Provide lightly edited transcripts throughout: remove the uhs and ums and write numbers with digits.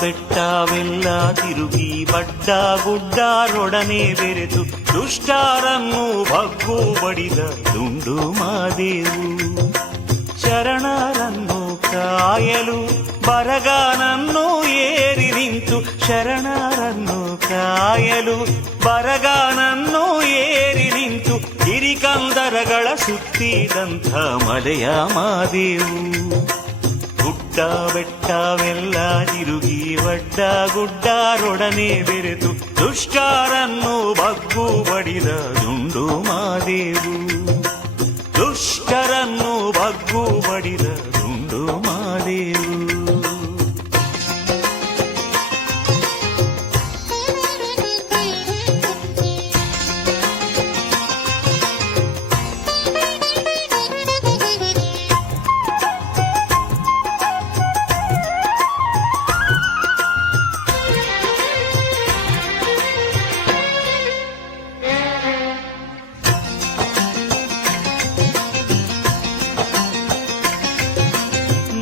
ಬೆಟ್ಟವೆಲ್ಲ ತಿರುಗಿ ಬಡ್ಡ ಗುಡ್ಡರೊಡನೆ ಬೆರೆತು ದುಷ್ಟರನ್ನು ಬಗ್ಗು ಬಡಿದ ದುಂಡು ಮಾದೇವು. ಶರಣರನ್ನು ಕಾಯಲು ಬರಗಾನನ್ನು ಏರಿ ನಿಂತು, ಶರಣರನ್ನು ಕಾಯಲು ಬರಗಾನನ್ನು ಏರಿ ನಿಂತು ಹಿರಿಕಂದರಗಳ ಸುತ್ತಿದಂಥ ಮಲೆಯ ಮಾದೇವು. ಗುಡ್ಡ ಬೆಟ್ಟವೆಲ್ಲ ತಿರುಗಿ ಬಡ್ಡ ಗುಡ್ಡರೊಡನೆ ಬೆರೆತು ದುಷ್ಟರನ್ನು ಬಗ್ಗು ಬಡಿದ ದುಂಡು ಮಾದೇವು. ದುಷ್ಟರನ್ನು ಬಗ್ಗು ಬಡಿದ ದುಂಡು ಮಾದೇವು.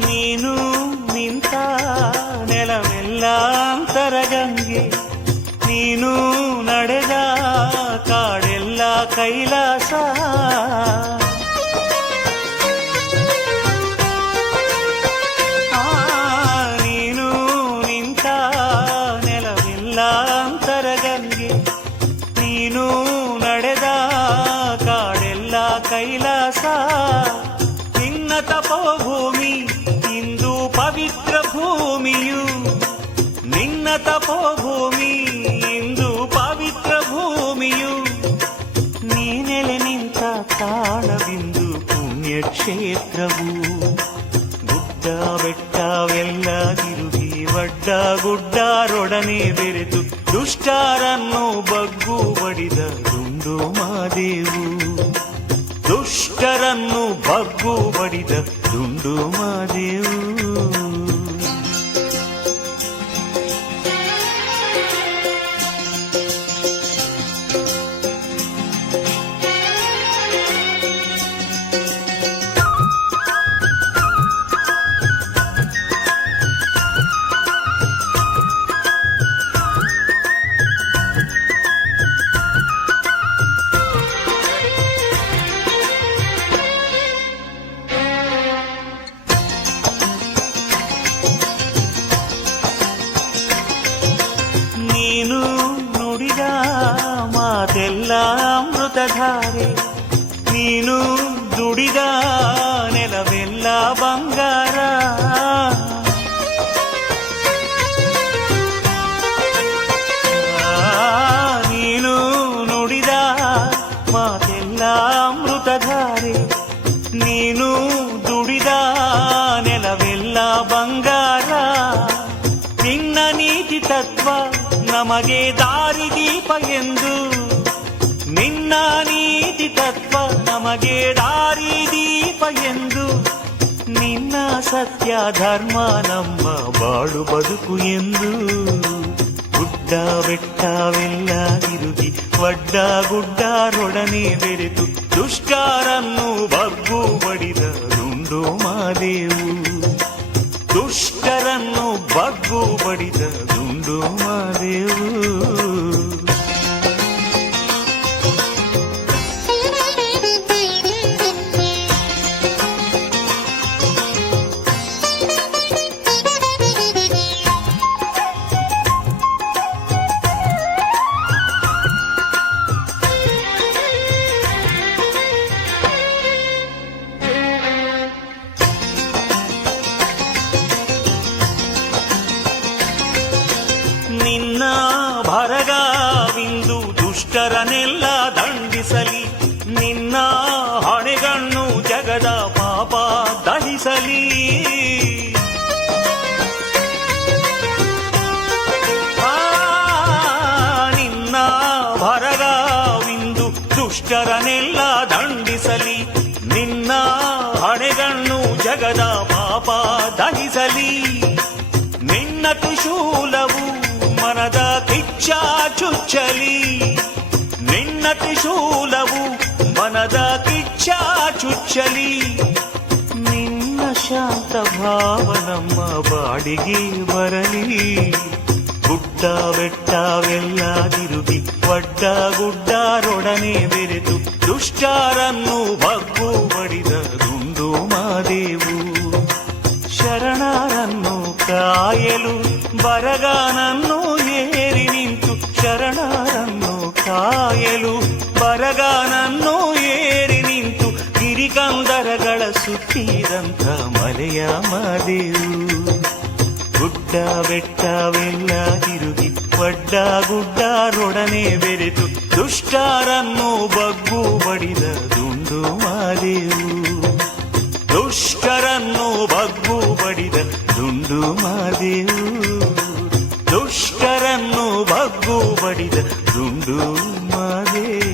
ನೀನು ನಿಂತ ನೆಲವೆಲ್ಲ ಅಂತರಗಂಗೆ, ನೀನು ನಡೆದ ಕಾಡೆಲ್ಲ ಕೈಲಾಸ. ನೀನು ನಿಂತ ನೆಲವೆಲ್ಲ ಅಂತರಗಂಗೆ, ನೀನು ನಡೆದ ಕಾಡೆಲ್ಲ ಕೈಲಾಸ. ನಿನ್ನ ತಪೋಭೂಮಿ ಇಂದು ಪವಿತ್ರ ಭೂಮಿಯು, ನಿನ್ನ ತಪೋಭೂಮಿ ಇಂದು ಪವಿತ್ರ ಭೂಮಿಯು. ನೀನೆಲೆ ನಿಂತ ತಾಣವಿಂದು ಪುಣ್ಯಕ್ಷೇತ್ರವು. ಗುಡ್ಡ ಬೆಟ್ಟವೆಲ್ಲ ತಿರುಗಿ ಬಡ್ಡ ಗುಡ್ಡರೊಡನೆ ಬೆರೆತು ದುಷ್ಟರನ್ನು ಬಗ್ಗು ಬಡಿದ ದುಂಡು ಮಾದೇವು. ದುಷ್ಟರನ್ನು ಬಗ್ಗು ಬಡಿದ ದುಂಡು ಮಾದೇವು. ನೀನು ನುಡಿದ ಮಾತೆಲ್ಲ ಅಮೃತಧಾರೆ, ನೀನು ದುಡಿದ ನೆಲವೆಲ್ಲ ಬಂಗಾರ. ನೀನು ನುಡಿದ ಮಾತೆಲ್ಲ ಅಮೃತಧಾರೆ, ನೀನು ದುಡಿದ ನೆಲವೆಲ್ಲ ಬಂಗಾರ. ನಿನ್ನ ನೀತಿ ತತ್ವ ನಮಗೆ ದಾರಿದೀಪ ಎಂದು, ನಿನ್ನ ನೀತಿ ತತ್ವ ನಮಗೆ ದಾರಿದೀಪ ಎಂದು. ನಿನ್ನ ಸತ್ಯ ಧರ್ಮ ನಮ್ಮ ಬಾಳು ಬದುಕು ಎಂದು. ಗುಡ್ಡ ಬೆಟ್ಟವೆಲ್ಲ ತಿರುಗಿ ಬಡ್ಡ ಗುಡ್ಡರೊಡನೆ ಬೆರೆತು ದುಷ್ಟರನ್ನು ಬಗ್ಗು ಬಡಿದ ದುಂಡು ಮಾದೇವು. ದುಷ್ಟರನ್ನು ಬಗ್ಗು ಬಡಿದ ದುಂಡು ಮಾದೇವು. ನಿನ್ನ ಭರಗಾವಿಂದು ದುಷ್ಟರನ್ನೆಲ್ಲ ದಂಡಿಸಲಿ, ನಿನ್ನ ಹೊಣೆಗಣ್ಣು ಜಗದ ಪಾಪ ದಹಿಸಲಿ. ನಿನ್ನ ಭರಗಾವಿಂದು ದುಷ್ಟರನ್ನೆಲ್ಲ ದಂಡಿಸಲಿ, ನಿನ್ನ ಹೊಣೆಗಣ್ಣು ಜಗದ ಪಾಪ ದಹಿಸಲಿ. ನಿನ್ನ ತ್ರಿಶೂಲವು ಮನದ ಕಿಚ್ಚ ಚುಚ್ಚಲಿ, ನಿನ್ನ ತ್ರಿಶೂಲವು ಮನದ ಕಿಚ್ಚ ಚುಚ್ಚಲಿ. ನಿನ್ನ ಶಾಂತಿ ಅಮೃತ ಭಾವ ನಮ್ಮ ಬಾಡಿಗೆ ಬರಲಿ. ಗುಡ್ಡ ಬೆಟ್ಟವೆಲ್ಲ ತಿರುಗಿ ಒಡ್ಡ ಗುಡ್ಡರೊಡನೆ ಬೆರೆತು ದುಷ್ಟರನ್ನು ಬಗ್ಗು ಬಡಿದ ದುಂಡು ಮಾದೇವು. ಶರಣರನ್ನು ಕಾಯಲು ಬರಗಾನನ್ನು ಏರಿ ನಿಂತು, ಶರಣರನ್ನು ಕಾಯಲು ಬರಗಾನನ್ನು ಏರಿ ನಿಂತು ಗಿರಿಕಂದರಗಳ ಸುತ್ತಿದಂಥ ಮಲೆಯ ಮಾದೇವು. ಗುಡ್ಡ ಬೆಟ್ಟವೆಲ್ಲ ತಿರುಗಿ ಒಡ್ಡ ಗುಡ್ಡರೊಡನೆ ಬೆರೆತು ದುಷ್ಟರನ್ನು ಬಗ್ಗು ಬಡಿದ ದುಂಡು ಮಾದೇವು. ದುಷ್ಟರನ್ನು ಬಗ್ಗು ಬಡಿದ ದುಂಡು ಮಾದೇವು. ದುಷ್ಟರನ್ನು ಬಗ್ಗು ಬಡಿದ ದುಂಡು ಮಾದೇವು.